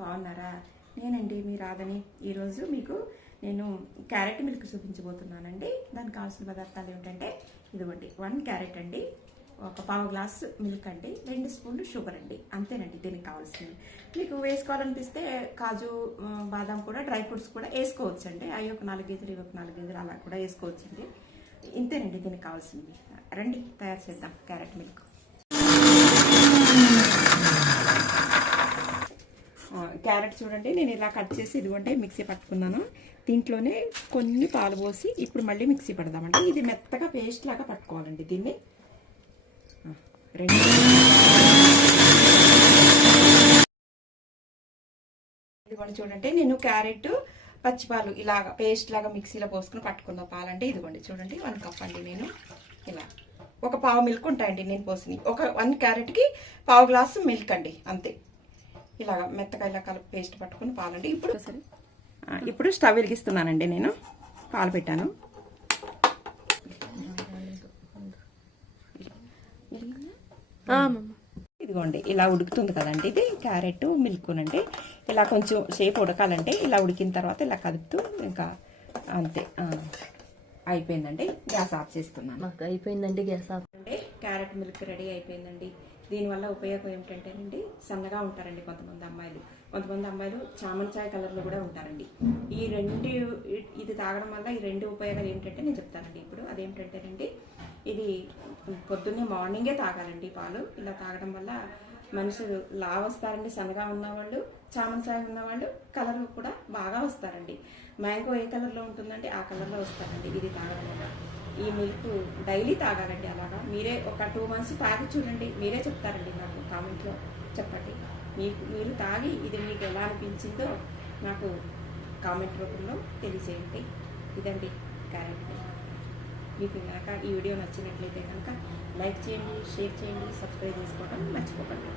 బాగున్నారా? నేనండి మీ రాధని. ఈరోజు మీకు నేను క్యారెట్ మిల్క్ చూపించబోతున్నానండి. దానికి కావాల్సిన పదార్థాలు ఏమిటంటే ఇదిగోండి, 1 క్యారెట్ అండి, ఒక పావు గ్లాస్ మిల్క్ అండి, 2 స్పూన్లు షుగర్ అండి, అంతేనండి దీనికి కావాల్సినవి. మీకు వేసుకోవాలనిపిస్తే కాజు, బాదం కూడా, డ్రై ఫ్రూట్స్ కూడా వేసుకోవచ్చండి. అవి ఒక 4 గింజలు, ఇవి ఒక 4 గింజలు అలా కూడా వేసుకోవచ్చండి. ఇంతేనండి దీనికి కావాల్సింది. రండి తయారు చేద్దాం క్యారెట్ మిల్క్. క్యారెట్ చూడండి, నేను ఇలా కట్ చేసి ఇదిగోండి మిక్సీ పట్టుకున్నాను. దీంట్లోనే కొన్ని పాలు పోసి ఇప్పుడు మళ్ళీ మిక్సీ పడదామండి. ఇది మెత్తగా పేస్ట్ లాగా పట్టుకోవాలండి. దీన్ని ఇదిగోండి చూడండి, నేను క్యారెట్, పచ్చిపాలు ఇలాగ పేస్ట్ లాగా మిక్సీలో పోసుకుని పట్టుకున్న పాలంటే ఇదిగోండి చూడండి, 1 కప్ అండి. నేను ఇలా ఒక పావు మిల్క్ ఉంటాయండి నేను పోసినవి. 1 క్యారెట్కి పావు గ్లాసు మిల్క్ అండి, అంతే. ఇలాగ మెత్తగా ఇలా కలిపి పేస్ట్ పట్టుకుని పాలండి. ఇప్పుడు స్టవ్ వెలిగిస్తున్నానండి. నేను పాలు పెట్టాను. ఇదిగోండి ఇలా ఉడుకుతుంది కదండి, ఇది క్యారెట్ మిల్క్ నండి. ఇలా కొంచెం సేపు ఉడకాలంటే ఇలా ఉడికిన తర్వాత ఇలా కలుపుతూ ఇంకా అంతే అయిపోయిందండి. గ్యాస్ ఆఫ్ చేస్తున్నాను. అయిపోయిందండి గ్యాస్ ఆఫ్. అంటే క్యారెట్ మిల్క్ రెడీ అయిపోయిందండి. దీనివల్ల ఉపయోగం ఏమిటంటేనండి, సన్నగా ఉంటారండి కొంతమంది అమ్మాయిలు. కొంతమంది అమ్మాయిలు చామన్ చాయ్ కలర్లో కూడా ఉంటారండి. ఇది తాగడం వల్ల ఈ 2 ఉపయోగాలు ఏంటంటే నేను చెప్తానండి ఇప్పుడు. అదేమిటంటేనండి, ఇది పొద్దున్నే మార్నింగే తాగాలండి పాలు. ఇలా తాగడం వల్ల మనుషులు లావు వస్తారండి. సన్నగా ఉన్నవాళ్ళు, చామన్ చాయ్ ఉన్నవాళ్ళు కలర్ కూడా బాగా వస్తారండి. మ్యాంగో ఏ కలర్లో ఉంటుందంటే ఆ కలర్లో వస్తారండి ఇది తాగడం వల్ల. ఈ మిల్క్ డైలీ తాగాలండి. అలాగా మీరే ఒక 2 మంత్స్ తాగి చూడండి, మీరే చెప్తారండి. నాకు కామెంట్లో చెప్పండి. మీరు తాగి ఇది మీకు ఎలా అనిపించిందో నాకు కామెంట్ రూపంలో తెలియజేయండి. ఇదండి క్యారెట్. మీకు కనుక ఈ వీడియో నచ్చినట్లయితే కనుక లైక్ చేయండి, షేర్ చేయండి, సబ్స్క్రైబ్ చేసుకోవడం మర్చిపోకండి.